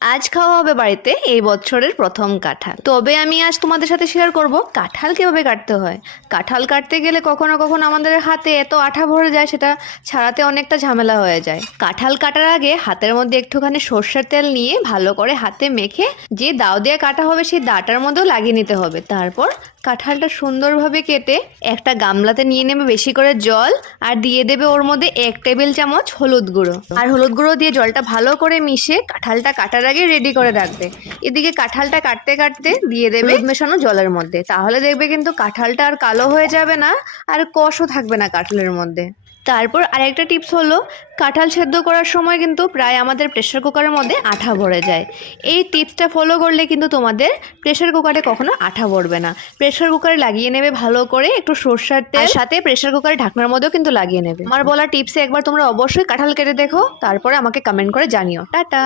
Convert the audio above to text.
আজ খাওয়া হবে বাড়িতে এই বছরের প্রথম কাঁঠাল। তবে আমি আজ তোমাদের সাথে শেয়ার করব কাঁঠাল কিভাবে কাটতে হয়। কাঁঠাল কাটতে গেলে কখনো কখনো আমাদের হাতে এত আঠা ভরে যায়, সেটা ছাড়াতে অনেকটা ঝামেলা হয়ে যায়। কাঁঠাল কাটার আগে হাতের মধ্যে একটুখানি সর্ষের তেল নিয়ে ভালো করে হাতে মেখে যে দাও দিয়ে কাটা হবে সেই দাটার মধ্যেও লাগিয়ে নিতে হবে। তারপর কাঁঠালটা সুন্দরভাবে কেটে একটা গামলাতে নিয়ে নেবে বেশি করে জল, আর দিয়ে দেবে ওর মধ্যে 1 টেবিল চামচ হলুদ গুঁড়ো। আর হলুদ গুঁড়ো দিয়ে জলটা ভালো করে মিশে কাঁঠালটা কাটার আগে রেডি করে রাখবে। এদিকে কাঁঠালটা কাটতে কাটতে দিয়ে দেবে হলুদ মেশানো জলের মধ্যে। তাহলে দেখবে কিন্তু কাঁঠালটা আর কালো হয়ে যাবে না, আর কষও থাকবে না কাঁঠালের মধ্যে। তারপর আরেকটা টিপস হলো, কাঁঠাল সেদ্ধ করার সময় কিন্তু প্রায় আমাদের প্রেসার কুকারের মধ্যে আঠা ভরে যায়। এই টিপসটা ফলো করলে কিন্তু তোমাদের প্রেসার কুকারে কখনো আঠা ভরবে না। প্রেসার কুকারে লাগিয়ে নেবে ভালো করে একটু সরষের তেল, সাথে প্রেসার কুকারে ঢাকনার মধ্যেও কিন্তু লাগিয়ে নেবে। আমার বলা টিপসে একবার তোমরা অবশ্যই কাঁঠাল কেটে দেখো, তারপরে আমাকে কমেন্ট করে জানিও। টাটা।